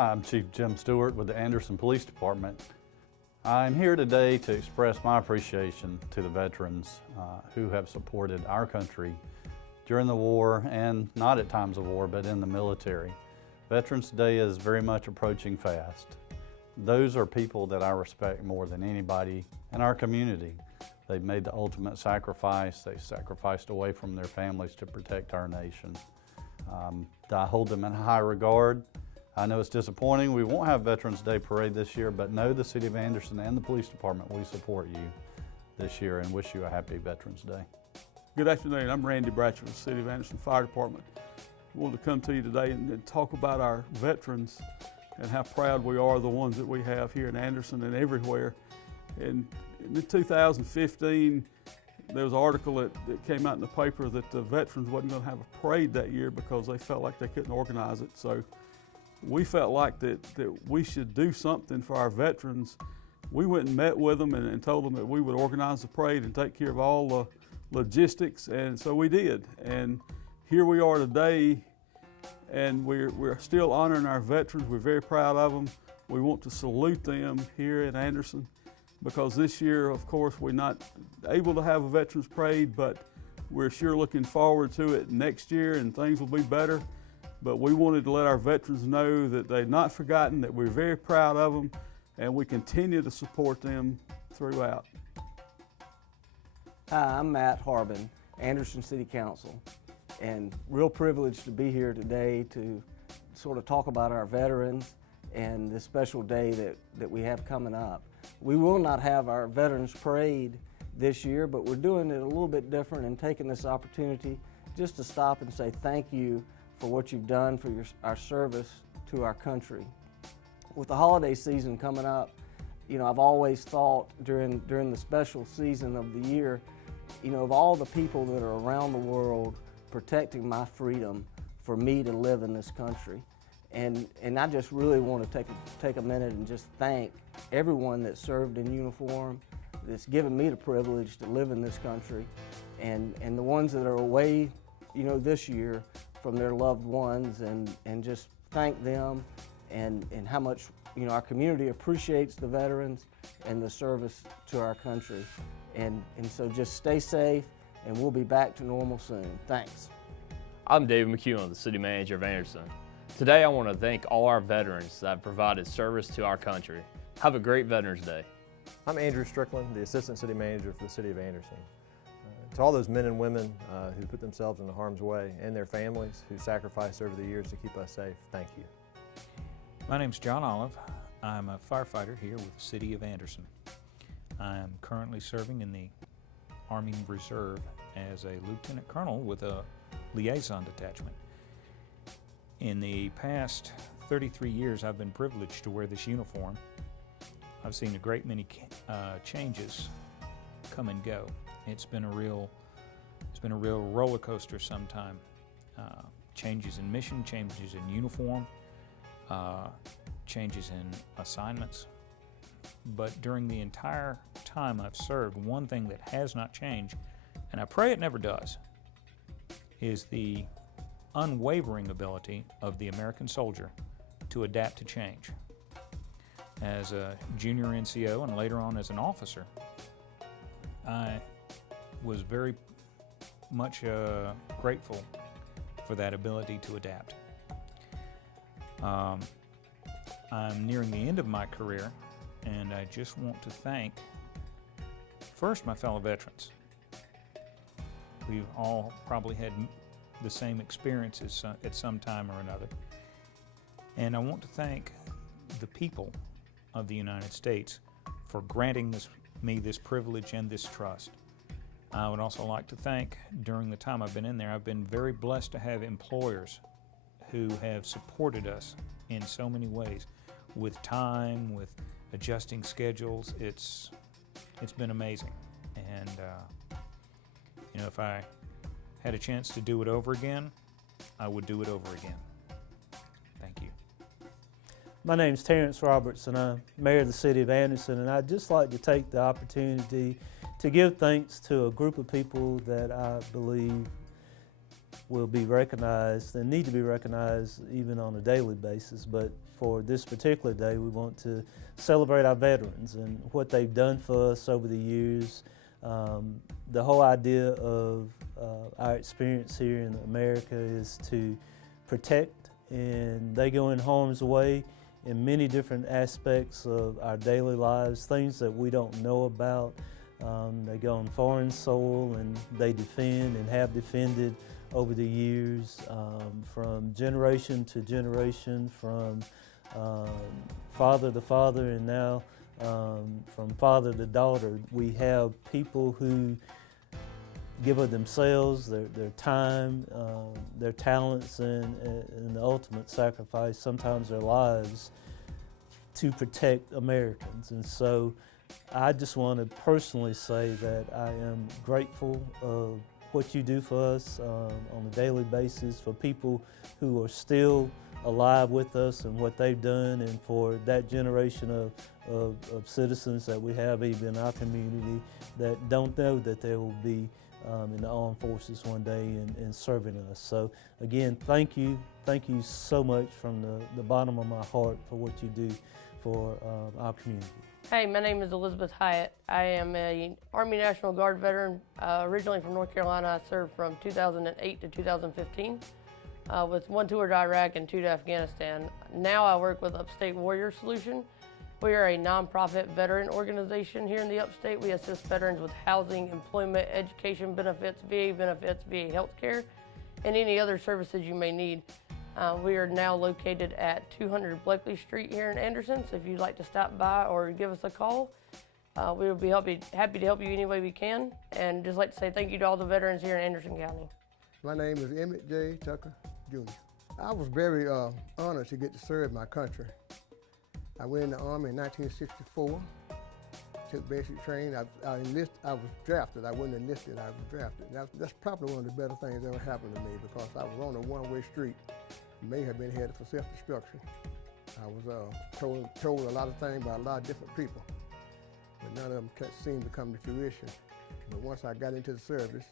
Hi, I'm Chief Jim Stewart with the Anderson Police Department. I'm here today to express my appreciation to the veterans who have supported our country during the war and not at times of war, but in the military. Veterans Day is very much approaching fast. Those are people that I respect more than anybody in our community. They've made the ultimate sacrifice. They sacrificed away from their families to protect our nation. I hold them in high regard. I know it's disappointing we won't have Veterans Day Parade this year, but know the City of Anderson and the Police Department, we support you this year and wish you a happy Veterans Day. Good afternoon, I'm Randy Bratcher with the City of Anderson Fire Department. I wanted to come to you today and talk about our veterans and how proud we are of the ones that we have here in Anderson and everywhere. And in 2015, there was an article that came out in the paper that the veterans wasn't going to have a parade that year because they felt like they couldn't organize it. So we felt like that we should do something for our veterans. We went and met with them and told them that we would organize the parade and take care of all the logistics, and so we did. And here we are today, and we're still honoring our veterans. We're very proud of them. We want to salute them here at Anderson because this year, of course, we're not able to have a veterans parade, but we're sure looking forward to it next year, and things will be better. But we wanted to let our veterans know that they're not forgotten, that we're very proud of them, and we continue to support them throughout. Hi, I'm Matt Harbin, Anderson City Council, and real privileged to be here today to sort of talk about our veterans and this special day that we have coming up. We will not have our Veterans Parade this year, but we're doing it a little bit different and taking this opportunity just to stop and say thank you for what you've done for our service to our country. With the holiday season coming up, you know, I've always thought during the special season of the year, you know, of all the people that are around the world protecting my freedom for me to live in this country. And I just really want to take a minute and just thank everyone that served in uniform, that's given me the privilege to live in this country, and the ones that are away, you know, this year from their loved ones, and just thank them and how much, you know, our community appreciates the veterans and the service to our country. And so just stay safe, and we'll be back to normal soon. Thanks. I'm David McEwen, the City Manager of Anderson. Today I want to thank all our veterans that have provided service to our country. Have a great Veterans Day. I'm Andrew Strickland, the Assistant City Manager for the City of Anderson. To all those men and women who put themselves into harm's way and their families who sacrificed over the years to keep us safe, thank you. My name's John Olive. I'm a firefighter here with the City of Anderson. I'm currently serving in the Army Reserve as a Lieutenant Colonel with a liaison detachment. In the past 33 years, I've been privileged to wear this uniform. I've seen a great many changes come and go. It's been a real roller coaster sometime. Changes in mission, changes in uniform, changes in assignments. But during the entire time I've served, one thing that has not changed, and I pray it never does, is the unwavering ability of the American soldier to adapt to change. As a junior NCO and later on as an officer, I was very much grateful for that ability to adapt. I'm nearing the end of my career, and I just want to thank first my fellow veterans. We've all probably had the same experiences at some time or another. And I want to thank the people of the United States for granting me this privilege and this trust. I would also like to thank, during the time I've been in there, I've been very blessed to have employers who have supported us in so many ways, with time, with adjusting schedules. It's been amazing. And you know, if I had a chance to do it over again, I would do it over again. Thank you. My name is Terrence Roberts, and I'm Mayor of the City of Anderson, and I'd just like to take the opportunity to give thanks to a group of people that I believe will be recognized and need to be recognized even on a daily basis. But for this particular day, we want to celebrate our veterans and what they've done for us over the years. The whole idea of our experience here in America is to protect, and they go in harm's way in many different aspects of our daily lives, things that we don't know about. They go on foreign soil and they defend and have defended over the years, from generation to generation, from father to father, and now from father to daughter. We have people who give of themselves, their time, their talents, and the ultimate sacrifice, sometimes their lives, to protect Americans. And so I just want to personally say that I am grateful of what you do for us on a daily basis, for people who are still alive with us and what they've done, and for that generation of citizens that we have even in our community that don't know that they will be in the armed forces one day and serving us. So again, thank you so much from the bottom of my heart for what you do for our community. Hey, my name is Elizabeth Hyatt. I am an Army National Guard veteran, originally from North Carolina. I served from 2008 to 2015 with 1 tour to Iraq and 2 to Afghanistan. Now I work with Upstate Warrior Solution. We are a nonprofit veteran organization here in the Upstate. We assist veterans with housing, employment, education benefits, VA health care, and any other services you may need. We are now located at 200 Blakely Street here in Anderson, so if you'd like to stop by or give us a call, we will be happy to help you any way we can. And just like to say thank you to all the veterans here in Anderson County. My name is Emmett Tucker Jr. I was very honored to get to serve my country. I went in the Army in 1964, took basic training. I was drafted. I wasn't enlisted, I was drafted. That's probably one of the better things that ever happened to me, because I was on a one-way street. May have been headed for self-destruction. I was told a lot of things by a lot of different people, but none of them seemed to come to fruition. But once I got into the service,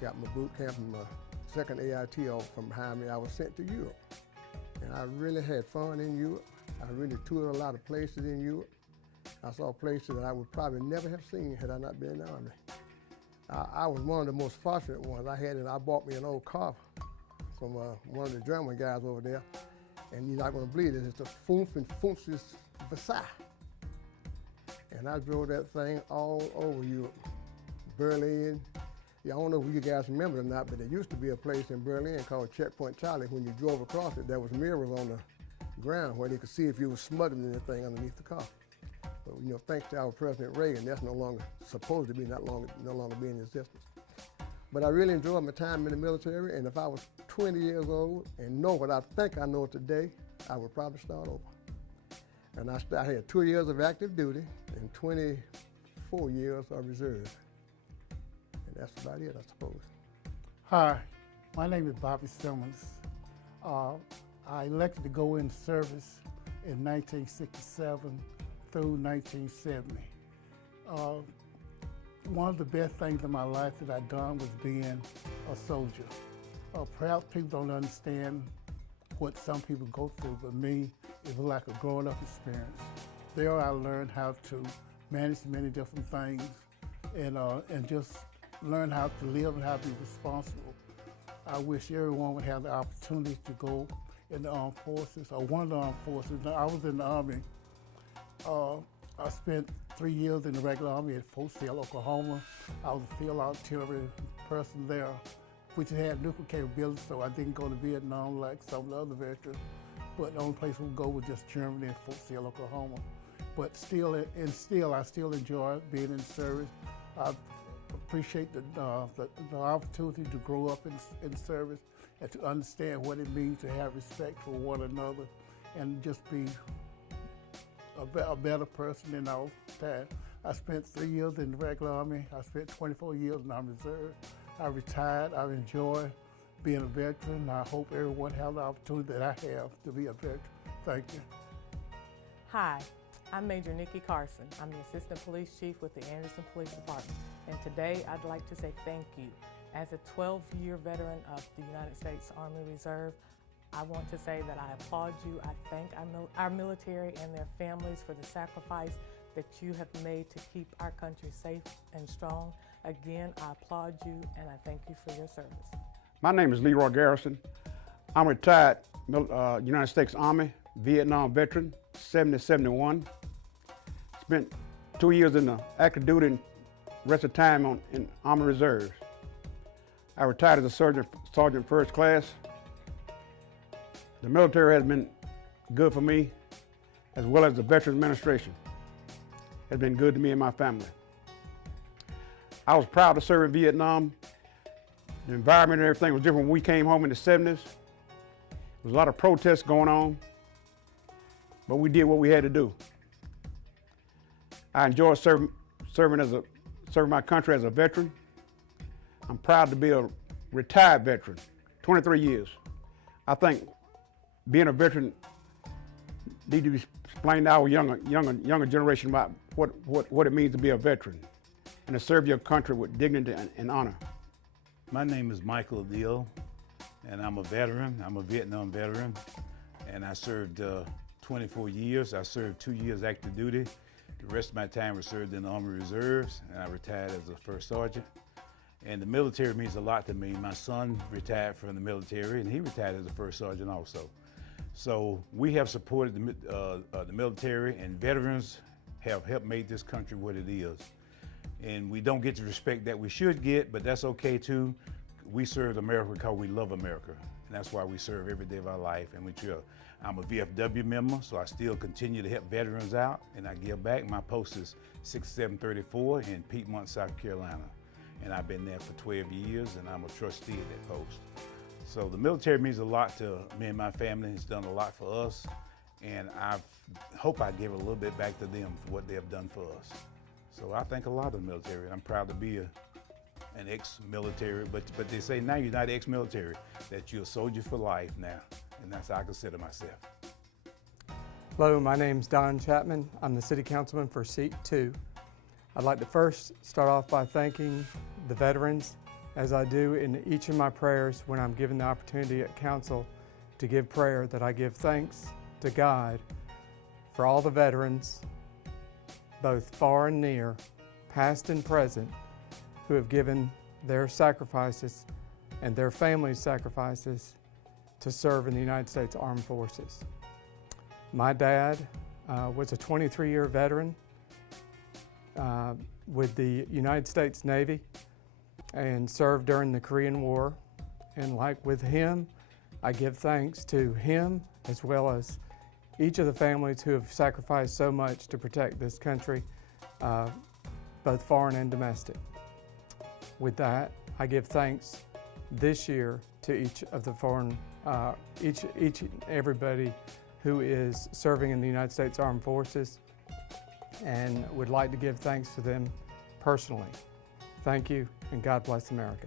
got my boot camp and my second AIT off from behind me, I was sent to Europe. And I really had fun in Europe. I really toured a lot of places in Europe. I saw places that I would probably never have seen had I not been in the Army. I was one of the most fortunate ones. I bought me an old car from one of the German guys over there, and you're not going to believe it. It's the Funfenfunsis Versailles. And I drove that thing all over Europe. Berlin. Yeah, I don't know if you guys remember it or not, but there used to be a place in Berlin called Checkpoint Charlie. When you drove across it, there was mirrors on the ground where they could see if you were smuggling anything underneath the car. But thanks to our President Reagan, that's no longer supposed to be, no longer be in existence. But I really enjoyed my time in the military, and if I was 20 years old and know what I think I know today, I would probably start over. And I had 2 years of active duty and 24 years of reserve. And that's about it, I suppose. Hi, my name is Bobby Simmons. I elected to go into service in 1967 through 1970. One of the best things in my life that I've done was being a soldier. Perhaps people don't understand what some people go through, but me, it was like a growing up experience. There I learned how to manage many different things and just learn how to live and how to be responsible. I wish everyone would have the opportunity to go in the armed forces, or one of the armed forces. I was in the Army. I spent 3 years in the regular Army at Fort Sill, Oklahoma. I was a field artillery person there, which had nuclear capabilities, so I didn't go to Vietnam like some of the other veterans. But the only place we would go was just Germany and Fort Sill, Oklahoma. But I still enjoy being in service. I appreciate the opportunity to grow up in service and to understand what it means to have respect for one another and just be a better person in our time. I spent 3 years in the regular Army. I spent 24 years in Army Reserve. I retired. I enjoy being a veteran. I hope everyone has the opportunity that I have to be a veteran. Thank you. Hi, I'm Major Nikki Carson. I'm the Assistant Police Chief with the Anderson Police Department. And today I'd like to say thank you As a 12-year veteran of the United States Army Reserve, I want to say that I applaud you. I thank our military and their families for the sacrifice that you have made to keep our country safe and strong. Again, I applaud you and I thank you for your service. My name is Leroy Garrison. I'm a retired United States Army Vietnam veteran, 70-71. Spent 2 years in the active duty and rest of time in Army Reserves. I retired as a sergeant first class. The military has been good for me, as well as the Veterans Administration has been good to me and my family. I was proud to serve in Vietnam. The environment and everything was different when we came home in the 70s. There was a lot of protests going on, but we did what we had to do. I enjoy serving my country as a veteran. I'm proud to be a retired veteran, 23 years. I think being a veteran needs to be explained to our younger generation about what it means to be a veteran and to serve your country with dignity and honor. My name is Michael Deal, and I'm a veteran. I'm a Vietnam veteran, and I served 24 years. I served 2 years active duty. The rest of my time was served in the Army Reserves, and I retired as a first sergeant. And the military means a lot to me. My son retired from the military, and he retired as a first sergeant also. So we have supported the military, and veterans have helped make this country what it is. And we don't get the respect that we should get, but that's okay too. We serve America because we love America, and that's why we serve every day of our life, and we try. I'm a VFW member, so I still continue to help veterans out, and I give back. My post is 6734 in Piedmont, South Carolina, and I've been there for 12 years, and I'm a trustee at that post. So the military means a lot to me and my family. It's done a lot for us, and I hope I give a little bit back to them for what they have done for us. So I thank a lot of the military. I'm proud to be an ex-military, but they say now you're not ex-military, that you're a soldier for life now, and that's how I consider myself. Hello, my name's Don Chapman. I'm the City Councilman for Seat 2. I'd like to first start off by thanking the veterans, as I do in each of my prayers when I'm given the opportunity at Council to give prayer, that I give thanks to God for all the veterans, both far and near, past and present, who have given their sacrifices and their families' sacrifices to serve in the United States Armed Forces. My dad was a 23-year veteran with the United States Navy and served during the Korean War. And like with him, I give thanks to him as well as each of the families who have sacrificed so much to protect this country, both foreign and domestic. With that, I give thanks this year to each of the everybody who is serving in the United States Armed Forces, and would like to give thanks to them personally. Thank you, and God bless America.